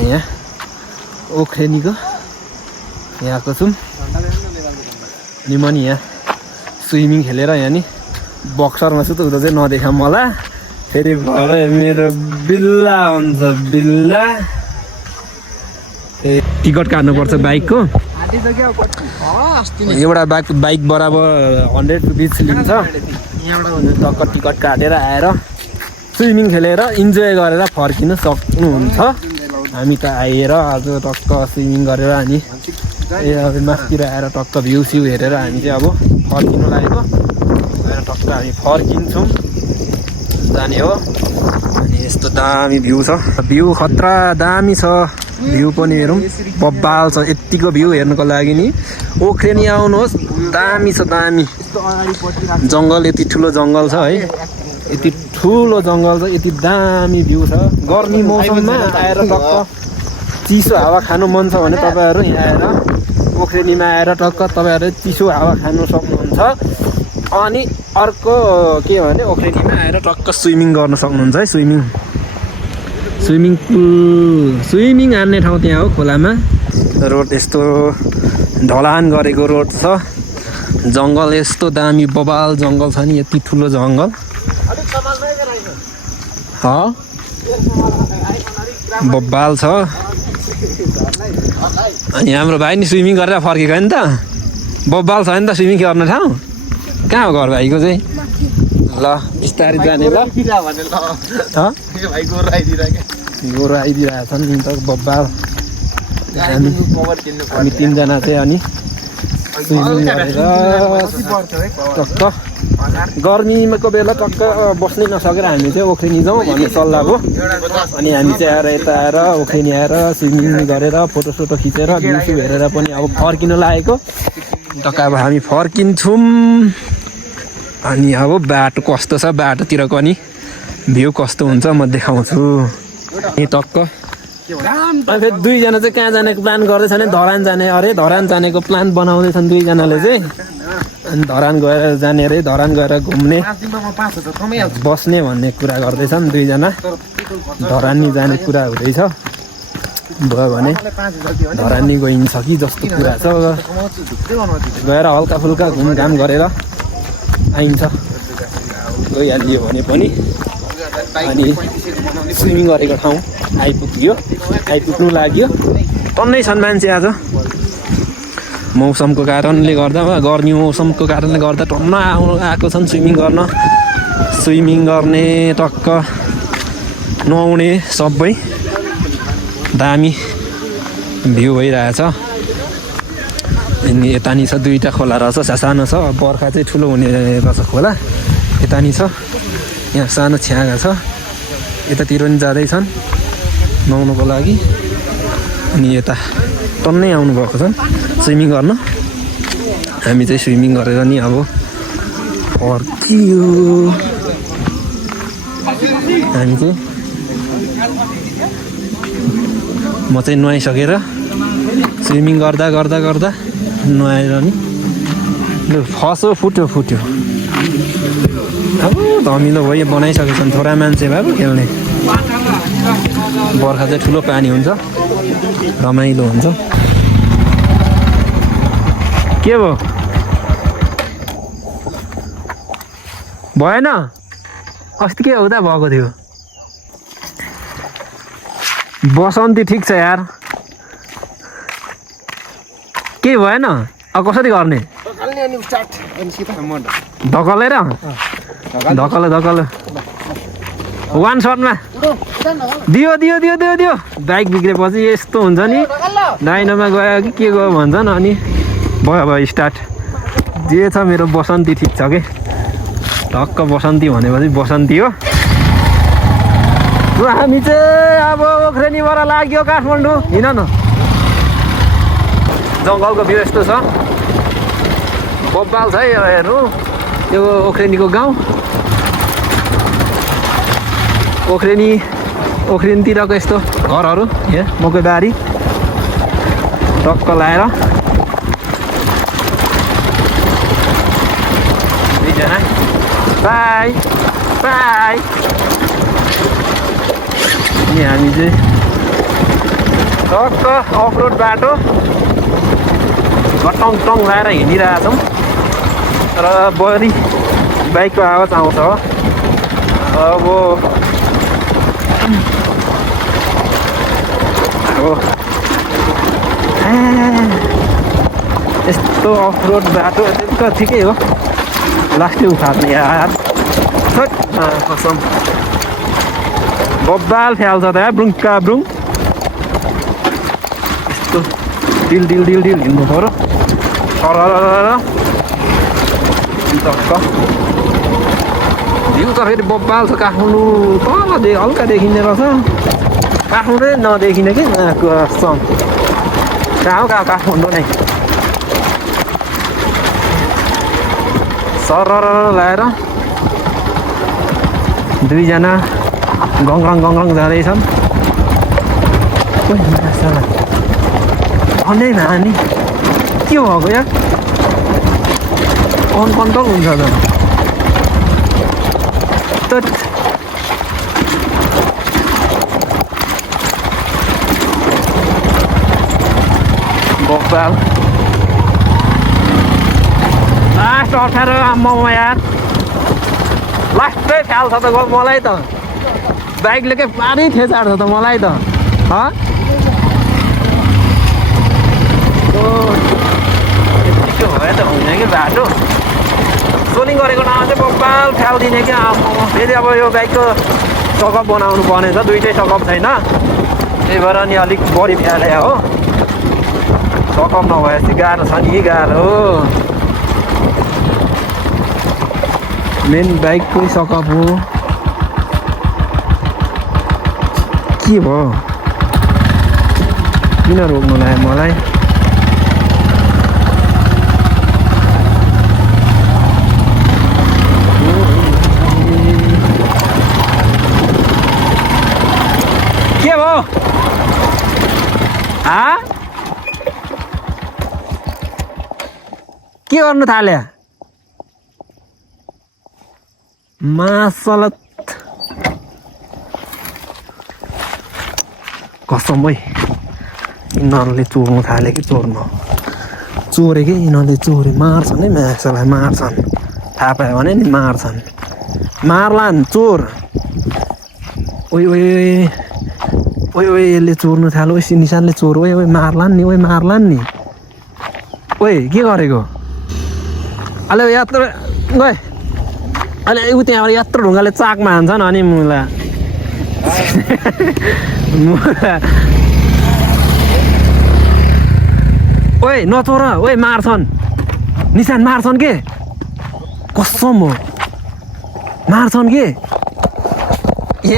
यहाँ ओख्रेनीको यहाँको छौँ अनि म नि यहाँ स्विमिङ खेलेर यहाँ नि बक्सरमा छु त उता चाहिँ नदेखा मलाई फेरि भरे मेरो बिल्ला हुन्छ बिल्ला टिकट काट्नुपर्छ बाइकको एउटा बाइक बराबर 100 रुपिस लिन्छ टक्क टिकट काटेर आएर स्विमिङ खेलेर इन्जोय गरेर फर्किन सक्नुहुन्छ हामी त आएर आज टक्क स्विमिङ गरेर अनि अब मास्तिर आएर टक्क भ्यू स्यू हेरेर हामी चाहिँ अब फर्किनु लागेको टक्क हामी फर्किन्छौँ जाने हो अनि यस्तो दामी भ्यू छ भ्यू खतरा दामी छ भ्यू पनि हेरौँ बब्बाल छ यत्तिको भ्यू हेर्नुको लागि नि ओख्रेनी आउनुहोस् दामी छ दामी जङ्गल यति ठुलो जङ्गल छ है यति ठुलो जङ्गल छ यति दामी भ्यू छ गर्मी मौसममा आएर टक्क चिसो हावा खानु मन छ भने तपाईँहरू यहाँ आएर ओख्रेनीमा आएर टक्क तपाईँहरू चिसो हावा खानु सक्नुहुन्छ अनि अर्को के भने ओख्रेनीमा आएर टक्क स्विमिङ गर्न सक्नुहुन्छ है स्विमिङ हान्ने ठाउँ त्यहाँ हो खोलामा रोड यस्तो ढलान गरेको रोड छ जङ्गल यस्तो दामी बबाल जङ्गल छ नि यति ठुलो जङ्गल बब्बाल छ अनि हाम्रो भाइ नि स्विमिङ गरेर फर्केको नि त बब्बाल छ नि त स्विमिङ गर्ने ठाउँ कहाँ हो घर भाइको चाहिँ ल बिस्तारै जाने ल गोरु आइदिरहेको छ नि त बब्बाल हामी तिनजना चाहिँ अनि स्विमिङ गरेर टक्क गर्मीको बेला टक्क बस्नै नसकेर हामी चाहिँ ओख्रेनी जाउँ भन्ने सल्लाह हो अनि हामी चाहिँ आएर यता आएर ओख्रेनी आएर स्विमिङ गरेर फोटोसोटो खिचेर भ्यू हेरेर पनि अब फर्किन लागेको टक्क अब हामी फर्किन्छौँ अनि अब बाटो कस्तो छ बाटोतिरको अनि भ्यू कस्तो हुन्छ म देखाउँछु यही टक्क फेरि दुईजना चाहिँ कहाँ जानेको प्लान गर्दैछ भने धरान जाने अरे धरान जानेको प्लान बनाउँदैछन् दुईजनाले चाहिँ अनि धरान गएर जाने अरे धरान गएर घुम्ने बस्ने भन्ने कुरा गर्दैछन् दुईजना धरानी जाने कुरा हुँदैछ भयो भने धरानी गइन्छ कि जस्तो कुरा छ गएर हल्का फुल्का घुमघाम गरेर आइन्छ गइहालियो भने पनि अनि स्विमिङ गरेको ठाउँ आइपुग्नु लाग्यो टन्नै छन् मान्छे आज मौसमको कारणले गर्दा गर्मी मौसमको कारणले गर्दा टन्न आएको छन् स्विमिङ गर्ने टक्क नुहाउने सबै दामी भ्यू भइरहेछ अनि यता नि छ दुईवटा खोला रहेछ सानो छ बर्खा चाहिँ ठुलो हुने रहेछ खोला यता नि छ यहाँ सानो छ्यागा छ यतातिर नि जाँदैछन् नुहाउनुको लागि अनि यता टन्नै आउनुभएको छन् स्विमिङ गर्न हामी चाहिँ स्विमिङ गरेर नि अब फर्कियो हामी चाहिँ म चाहिँ नुहाइसकेर स्विमिङ गर्दा नुहाएर नि फसो फुट्यो अब धमिलो भयो बनाइसकेछन् थोरै मान्छे भएको खेल्ने बर्खा चाहिँ ठुलो पानी हुन्छ रमाइलो हुन्छ के भयो भएन अस्ति के हुँदा भएको थियो बसन्ती ठिक छ यार के भएन अब कसरी गर्ने धकलेर धकल वान सर्टमा दियो बाइक बिग्रेपछि यस्तो हुन्छ नि डाइनोमा गयो कि के गयो भन्छन् अनि भयो स्टार्ट जे छ मेरो बसन्ती ठिक छ कि टक्क बसन्ती भनेपछि बसन्ती हो हामी चाहिँ अब ओख्रेनीबाट लाग्यो काठमाडौँ हिँड न जङ्गलको भ्यू यस्तो छ बब्बाल छ है हेर्नु यो ओख्रेनीको गाउँ ओख्रेनीतिरको यस्तो घरहरू यहाँ मकै बारी टक्क लाएर दुईजना बाई अनि हामी चाहिँ टक्क अफरोड बाटो टङ टङ लाएर हिँडिरहेछौँ र बढी बाइकको आवाज आउँछ अब यस्तो अफरोड बाटो त ठिकै हो लास्टै उठार्ने यार कसम बब्बाल फ्याल्छ त यार ब्रुङका ब्रुङ यस्तो डिल डिल डिल डिल हिँड्नु पऱ्यो भ्यू त फेरि बब्बाल छ काठमाडौँ तल हल्का देखिने रहेछ काठमाडौँ नदेखिने कि कसम कहाँ हो काठमाडौँ नै सर लाएर दुईजना गङरङ जाँदैछन् अन्नै नानी के भएको यार कन्ट्रोल हुन्छ त बब्बाल लास्ट 18 आम्मामा यार लास्टै फ्याल्छ त मलाई त बाइकले के पारै थेचाड्छ त मलाई त यतिको भयो त हुने कि बाटो सोलिङ गरेको ठाउँमा चाहिँ बब्बाल फ्याल्दिने क्या फेरि अब यो बाइकको सकअप बनाउनु पर्ने छ दुइटै सकअप छैन त्यही भएर नि अलिक बढी फ्याले हो सकअप नभएपछि गाह्रो छ नि गाह्रो मेन बाइककै सकअप हो के भयो किन रोक्नु लाग्यो मलाई के भयो के गर्नु थाल्यो मासलत कसम है यिनीहरूले चोर्नु थाले कि चोरे कि यिनीहरूले चोरे मार्छन् है मासुलाई मार्छन् थाहा पायो भने नि मार्छन् मार्लान् चोर ओइ यसले चोर्नु थाल्यो ओइ निशानले चोर ओइ मार्लान् नि ओइ के गरेको अहिले यात्रा गए अहिले ऊ त्यहाँबाट यत्रो ढुङ्गाले चाकमा हान्छन् अनि मुला ओइ नचोर ओइ मार्छन् निशान मार्छन् के कसम हो मार्छन् के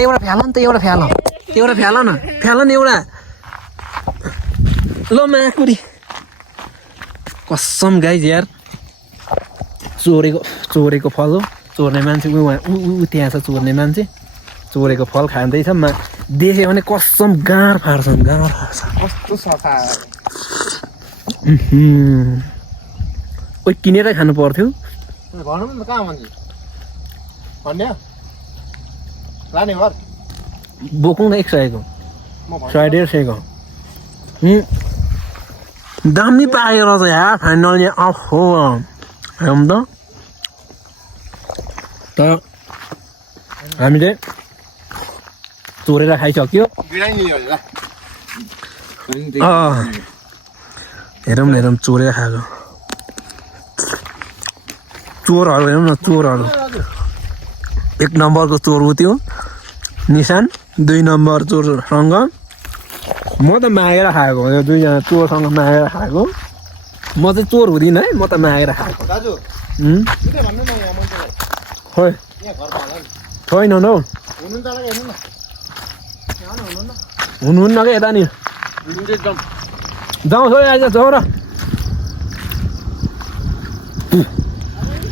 एउटा फ्याल नि त एउटा फ्याल न एउटा ल माकुरी कसम गाइज यार चोरेको फल हो चोर्ने मान्छे ऊ त्यहाँ छ चोर्ने मान्छे चोरेको फल खाँदैछ देख्यो भने कसम गाँड फाड्छन् कस्तो सफा ओइ किनेरै खानु पर्थ्यो भनौँ न कहाँ भन्छ भन्यो लाने घर बोकौँ न 100 को 100-150 दामी पाएको रहेछ यार फाइनल हो हेरौँ त हामीले चोरेर खाइसक्यो हेरौँ चोरेर खाएको चोरहरू हेरौँ न चोरहरू 1 नम्बरको चोर हो त्यो निशान 2 नम्बर चोरसँग म त मागेर खाएको यो दुईजना चोरसँग मागेर खाएको म चाहिँ चोर हुँदिनँ है म त मागेर खाएको दाजु खोइ छैन हौ हुनुहुन्न क्या यता नि जाउँ छोइ आइज जाउँ र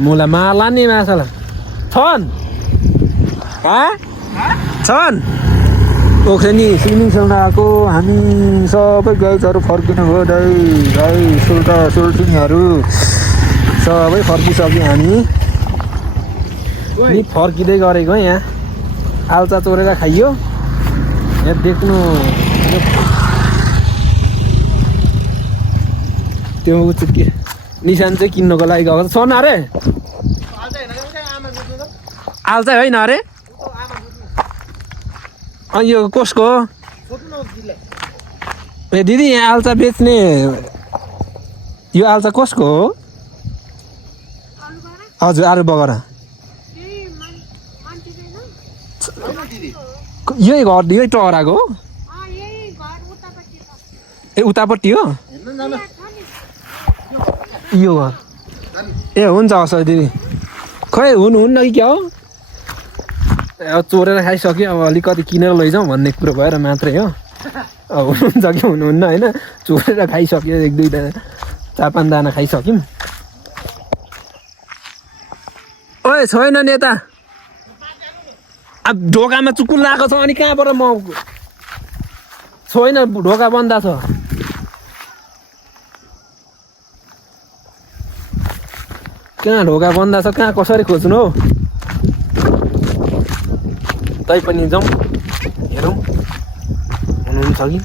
मुला मार्ला नि माछालाई छन् ओख्रेनी स्विमिङ खेल्न आएको हामी सबै गाइजहरू फर्किनु भयो दाइ सुल्टिङहरू सबै फर्किसक्यो हामी नि फर्किँदै गरेको यहाँ आल्चा चोरेर खाइयो यहाँ देख्नु त्यो चाहिँ के निशान चाहिँ किन्नको लागि गएको छ न अरे आल चाहिँ होइन अरे अनि यो कसको हो ए दिदी यहाँ आल्चा बेच्ने यो आल्चा कसको हो हजुर आलु बगरा यही घर यही टहराको हो ए उतापट्टि हो यो घर ए हुन्छ हस् दिदी खै हुन्न कि क्या हो अब चोरेर खाइसक्यो अब अलिकति किनेर लैजाउँ भन्ने कुरो भएर मात्रै हो अब हुनुहुन्छ कि हुनुहुन्न होइन चोरेर खाइसक्यो एक दुई दाना 4-5 दाना खाइसक्यौँ ओए छैन नि यता अब ढोकामा चुकुल लगाएको छ अनि कहाँबाट म छैन ढोका बन्दा छ कहाँ ढोका बन्दा छ कहाँ कसरी खोज्नु हौ तै पनि जाउँ हेरौँ हुनुहुन्छ कि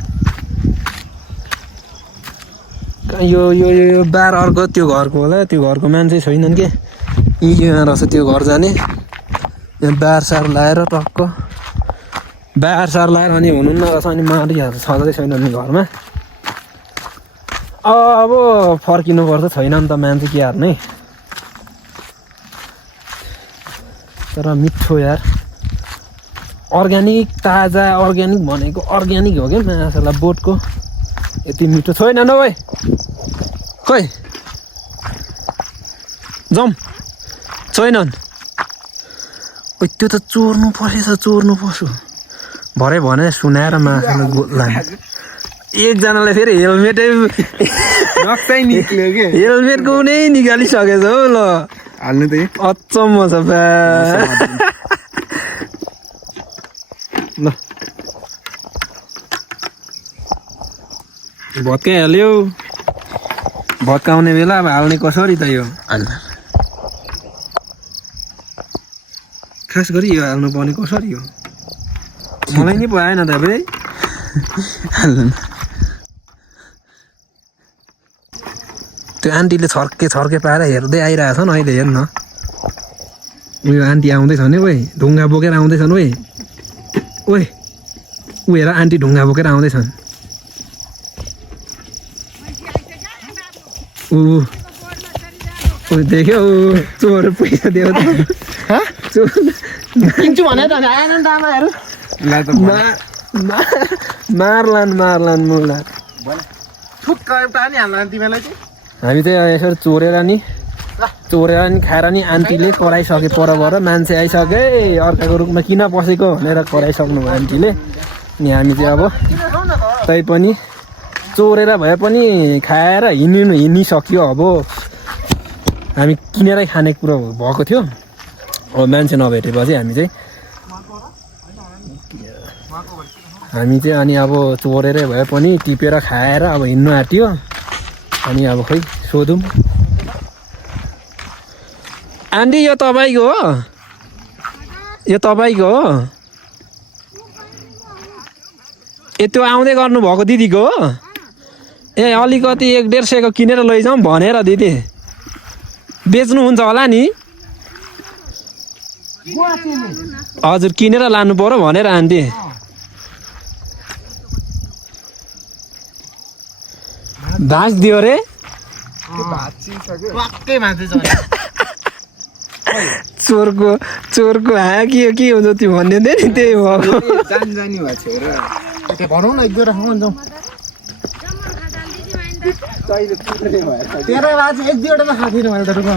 यो यो यो बार अर्को त्यो घरको होला त्यो घरको मान्छे छैनन् के यहाँ रहेछ त्यो घर जाने यहाँ बार सार लाएर टक्क बार सार लाएर अनि हुनुहुन्न रहेछ अनि मारिहाल्छ छँदै छैन नि घरमा अब फर्किनुपर्छ छैन नि त मान्छे के हार्ने तर मिठो यार अर्ग्यानिक ताजा अर्ग्यानिक भनेको अर्ग्यानिक हो क्या माछाला बोटको यति मिठो छैन न भाइ खै जाउँ छैनन् त्यो त चोर्नु पर्छ भरे भने सुनाएर माछालाई लाने एकजनाले फेरि हेलमेटै नक्सै निक्ल्यो के हेलमेटको नै निकालिसकेछ हौ ल हाल्नु त अचम्म छ बा ल भत्काइहाल्यो भत्काउने बेला अब हाल्ने कसरी त यो खास गरी यो हाल्नु पर्ने कसरी हो मलाई नि पो आएन त भाइ हाल्नु त्यो आन्टीले छर्के पाएर हेर्दै आइरहेछन् अहिले हेर्न उयो आन्टी आउँदैछन् नि ओइ ढुङ्गा बोकेर आउँदैछन् ओइ ओइ ऊ हेर आन्टी ढुङ्गा बोकेर आउँदैछन् ऊ देख्यो चोर पैसा दियो चोर किन्छु भने त आएन नि त आमाहरू मार्लान् मुला ठुक्क एउटा नि हाल्नु तिमीलाई चाहिँ हामी चाहिँ यसरी चोरेर नि खाएर नि आन्टीले कराइसके परबाट मान्छे आइसके अर्काको रुखमा किन पसेको भनेर कराइसक्नु भयो आन्टीले अनि हामी चाहिँ अब तैपनि चोरेर भए पनि खाएर हिँडिसक्यो अब हामी किनेरै खाने कुरो भएको थियो अब मान्छे नभेटेपछि हामी चाहिँ अनि अब चोरेरै भए पनि टिपेर खाएर अब हिँड्नु आँट्यो अनि अब खै सोधौँ आन्टी यो तपाईँको हो यो तपाईँको हो ए त्यो आउँदै गर्नुभएको दिदीको हो ए अलिकति 1-1.5 सयको किनेर लैजाउँ भनेर दिदी बेच्नुहुन्छ होला नि हजुर किनेर लानु पर्यो भनेर आन्टी भाँच दियो रे चोरको हाँ के हुन्छ त्यो भन्ने नि त्यही भयो जानी भएको थियो र भनौँ न 1-2 राखौँ जाउँ तेरो आज 1-2 वटा खाएको थिएन मैले त रुखमा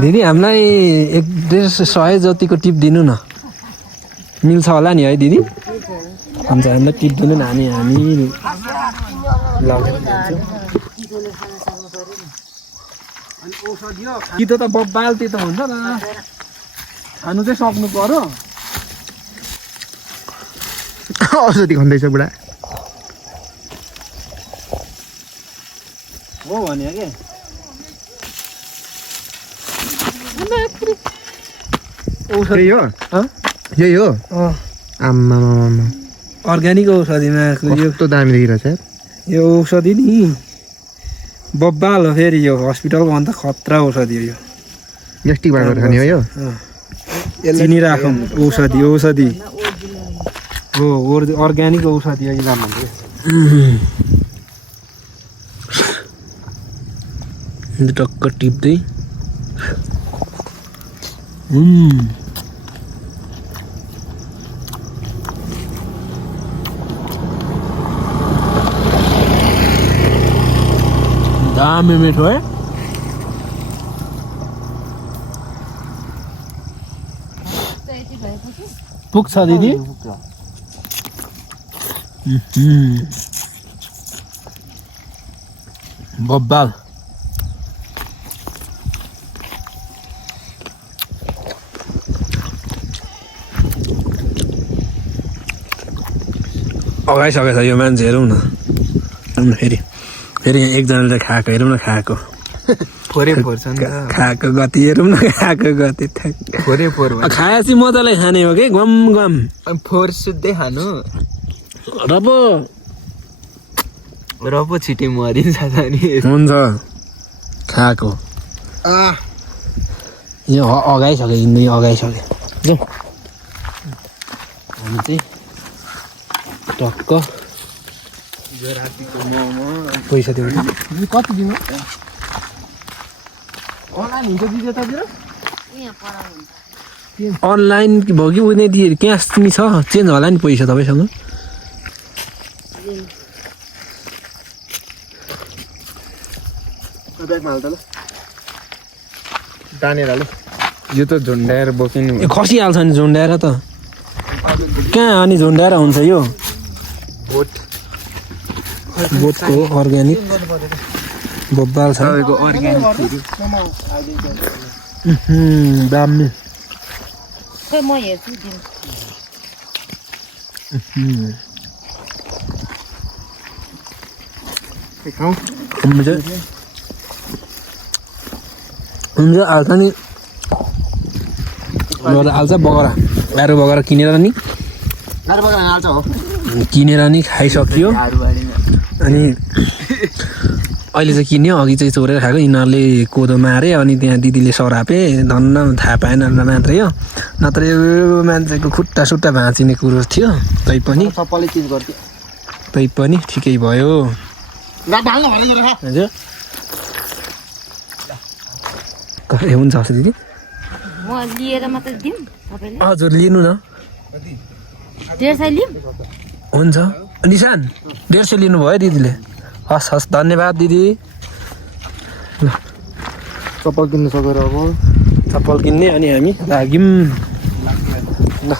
दिदी हामीलाई 1-1.5 सय जतिको टिप दिनु न मिल्छ होला नि है दिदी हुन्छ हामीलाई टिप दिनु न हामी कि त बब्बाल्ती त हुन्छ न खानु चाहिँ सक्नु पर्यो औषधि खन्दैछ बुढा हो भने के यही हो यही हो आम्मा अर्ग्यानिक औषधि मायाको यो कस्तो दामी देखिरहेछ यार यो औषधि नि बब्बाल हो फेरि यो हस्पिटलको भन्दा खतरा औषधि हो यो ग्यास्ट्रिक भएको खाने हो यो चिनी राखौँ औषधि हो अर्ग्यानिक औषधि हो यो टक्क टिप्दै दामी मिठो है पुग्छ दिदी बब्बाल अगाइसकेछ यो मान्छे हेरौँ न फेरि यहाँ एकजनाले खाएको हेरौँ न खाएको खाएको गति हेरौँ न खाएको गति खाएपछि मजाले खाने हो कि गम गम फोर सुत्दै खानु र पो छिटै मरिन्छ नि हुन्छ खाएको यो अगाइसक्यो हिँड्दै अगाइसक्यो जाउँ हामी चाहिँ टक्क पैसा दिनु कति दिनु अनलाइन हुन्छ दिदी यतातिर अनलाइन भयो कि उनी दिए क्यास नि छ चेन्ज होला नि पैसा तपाईँसँग तानेर ल यो त झुन्डाएर बोकिनु खसिहाल्छ नि झुन्ड्याएर त कहाँ अनि झुन्ड्याएर हुन्छ यो बोटको अर्ग्यानिक बब्बाल छ दामी खै म हेर्छु दिनु हुन्छ हाल्छ नि हाल्छ बगरा गाह्रो बगरा किनेर नि किनेर नि खाइसक्यो अनि अहिले चाहिँ किन्यो अघि चाहिँ चोरेर खाएको यिनीहरूले कोदो मारे अनि त्यहाँ दिदीले सरापे धन्न थाहा पाएन मात्रै हो नत्र यो मान्छेको खुट्टा सुट्टा भाँचिने कुरो थियो तैपनि ठिकै भयो हजुर हुन्छ हस् दिदी म लिएर मात्रै दिउँ तपाईँले हजुर लिनु न 150 लिउँ हुन्छ निशान 150 लिनुभयो दिदीले हस् हस् धन्यवाद दिदी ल चप्पल किन्नु सकेर अब चप्पल किन्ने अनि हामी लाग्यौँ ल